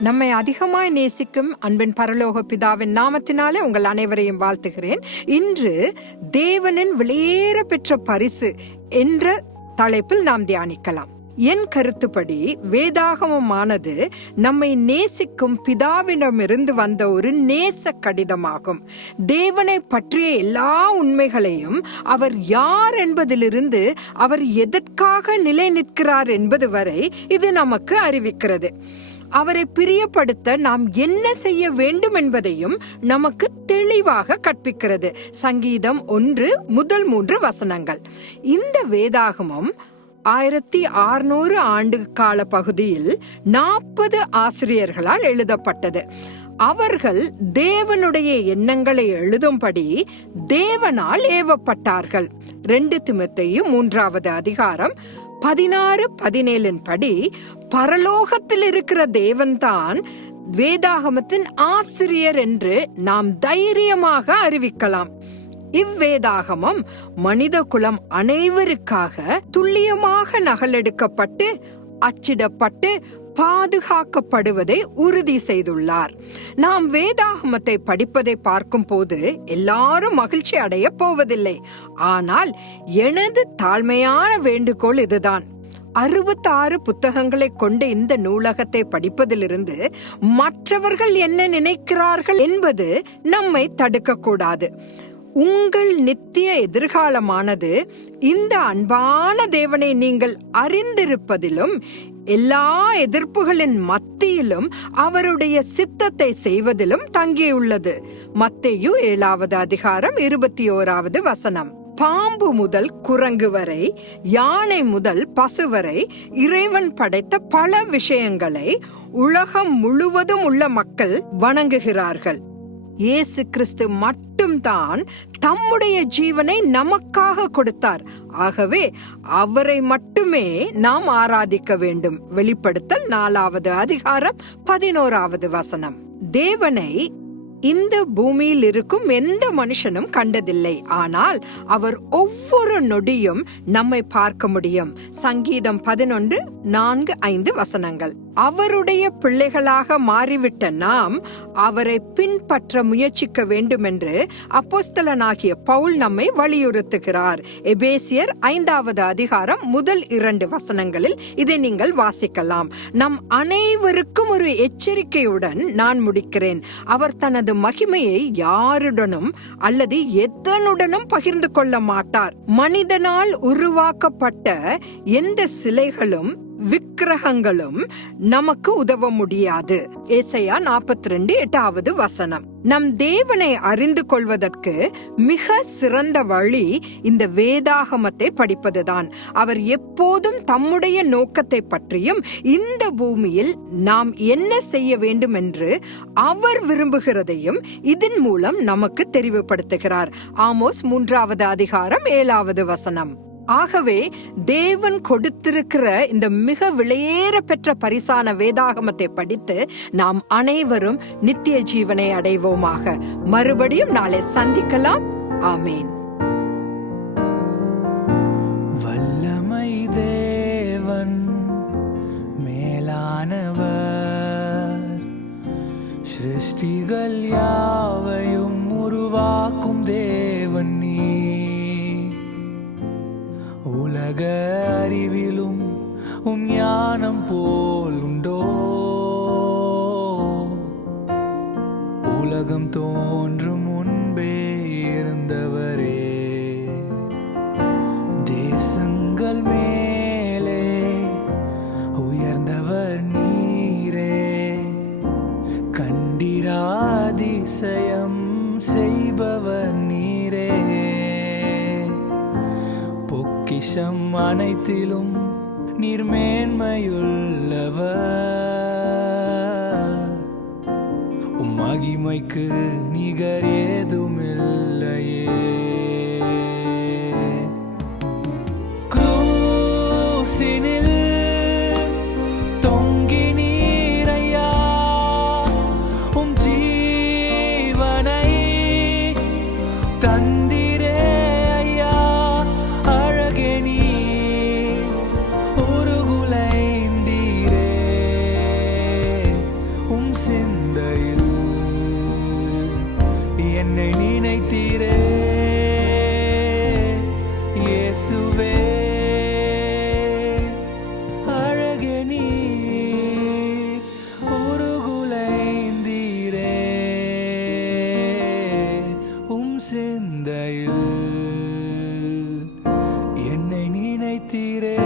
நம்மை அதிகமாய் நேசிக்கும் அன்பின் பரலோக பிதாவின் நாமத்தினாலே உங்கள் அனைவரையும் வாழ்த்துகிறேன். இன்று தேவனின் வெளியேற பெற்ற பரிசு என்ற தலைப்பில் நாம் தியானிக்கலாம். என் கருத்துப்படி வேதாகமமானது நம்மை நேசிக்கும் பிதாவிடமிருந்து வந்த ஒரு நேச கடிதமாகும். தேவனை பற்றிய எல்லா உண்மைகளையும் அவர் யார் என்பதிலிருந்து அவர் எதற்காக நிலை நிற்கிறார் என்பது வரை இது நமக்கு அறிவிக்கிறது. அவரை பிரியப்படுத்த நாம் என்ன செய்ய வேண்டும் என்பதையும் நமக்கு தெளிவாக கற்பிக்கிறது. சங்கீதம் ஒன்று முதல் மூன்று வசனங்கள். இந்த வேதாகமம் ஆயிரத்தி அறுநூறு ஆண்டு கால பகுதியில் நாற்பது ஆசிரியர்களால் எழுதப்பட்டது. அவர்கள் தேவனுடைய எண்ணங்களை எழுதும்படி தேவனால் ஏவப்பட்டார்கள். ரெண்டு திமுத்தையும் மூன்றாவது அதிகாரம் பதினாறு பதினேழின் படி பரலோகத்தில் இருக்கிற தேவன்தான் வேதாகமத்தின் ஆசிரியர் என்று நாம் தைரியமாக அறிவிக்கலாம். இவ்வேதாகமம் மனித குலம் அனைவருக்காக துல்லியமாக நகலெடுக்கப்பட்டு அச்சிடப்பட்டு பாதுகாக்கப்படுவதை உறுதி செய்துள்ளார். நாம் வேதாகமத்தை படிப்பதை பார்க்கும் போது எல்லாரும் மகிழ்ச்சி அடைய போவதில்லை. ஆனால் எனது தாழ்மையான வேண்டுகோள் இதுதான். அறுபத்தாறு புத்தகங்களை கொண்ட இந்த நூலகத்தை படிப்பதிலிருந்து மற்றவர்கள் என்ன நினைக்கிறார்கள் என்பது நம்மை தடுக்கக்கூடாது. உங்கள் நித்திய எதிர்காலமானது இந்த அன்பான தேவனை நீங்கள் அறிந்திருப்பதிலும் எல்லா எதிர்ப்புகளின் மத்தியிலும் அவருடைய சித்தத்தை செய்வதிலும் தங்கியுள்ளது. மத்தேயு ஏழாவது அதிகாரம் இருபத்தி ஓராவது வசனம். பாம்பு முதல் குரங்கு வரை யானை முதல் பசு வரை இறைவன் படைத்த பல விஷயங்களை உலகம் முழுவதும் உள்ள மக்கள் வணங்குகிறார்கள். இயேசு கிறிஸ்து மட்டும்தான் தம்முடைய ஜீவனை நமக்காக கொடுத்தார். ஆகவே அவரை மட்டுமே நாம் ஆராதிக்க வேண்டும். வெளிப்படுத்தல் நாலாவது அதிகாரம் பதினோராவது வசனம். தேவனை இந்த பூமியில் இருக்கும் எந்த மனுஷனும் கண்டதில்லை. ஆனால் அவர் ஒவ்வொரு நொடியும் நம்மை பார்க்க முடியும். சங்கீதம் பதினொன்று நான்கு ஐந்து வசனங்கள். அவருடைய பிள்ளைகளாக மாறிவிட்ட நாம் அவரை பின்பற்ற முயற்சிக்க வேண்டும் என்று அப்போஸ்தலனாகிய பவுல் நம்மை வலியுறுத்துகிறார். எபேசியர் ஐந்தாவது அதிகாரம் முதல் இரண்டு வசனங்களில் இதை நீங்கள் வாசிக்கலாம். நம் அனைவருக்கும் ஒரு எச்சரிக்கையுடன் நான் முடிக்கிறேன். அவர் தனது மகிமையை யாருடனும் அல்லது எதனுடனும் பகிர்ந்து கொள்ள மாட்டார். மனிதனால் உருவாக்கப்பட்ட எந்த சிலைகளும் விக்கிரகங்களும் நமக்கு உதவ முடியாது. ஏசையா நாற்பத்தி ரெண்டு எட்டாவது வசனம். நம் தேவனை அறிந்து கொள்வதற்கு மிக சிறந்த வழி இந்த வேதாகமத்தை படிப்பதுதான். அவர் எப்போதும் தம்முடைய நோக்கத்தை பற்றியும் இந்த பூமியில் நாம் என்ன செய்ய வேண்டும் என்று அவர் விரும்புகிறதையும் இதன் மூலம் நமக்கு தெரிவுபடுத்துகிறார் ஆமோஸ் மூன்றாவது அதிகாரம் ஏழாவது வசனம். ஆகவே தேவன் கொடுத்திருக்கிற இந்த மிக விலையேற பெற்ற பரிசான வேதாகமத்தை படித்து நாம் அனைவரும் நித்திய ஜீவனை அடைவோமாக. மறுபடியும் நாளை சந்திக்கலாம். ஆமேன். வல்லமை தேவன் மேலானவர் சிருஷ்டிகள் யார்? உலக அறிவிலும் உம் ஞானம் போல் உண்டோ? உலகம் தோன்றும் முன்பே இருந்தவரே. தேசங்கள் மேலே உயர்ந்தவர் நீரே. கண்டிராதிசய பொக்கிஷம் அனைத்திலும் நீர் மேன்மையுள்ளவர் உம் மகிமைக்கு நிகர் ஏதும் என்னை நினைத்தீரே. இயேசுவே அழகே நீ உருகுலைந்தீரே. உம் சிந்தையில் என்னை நினைத்தீரே.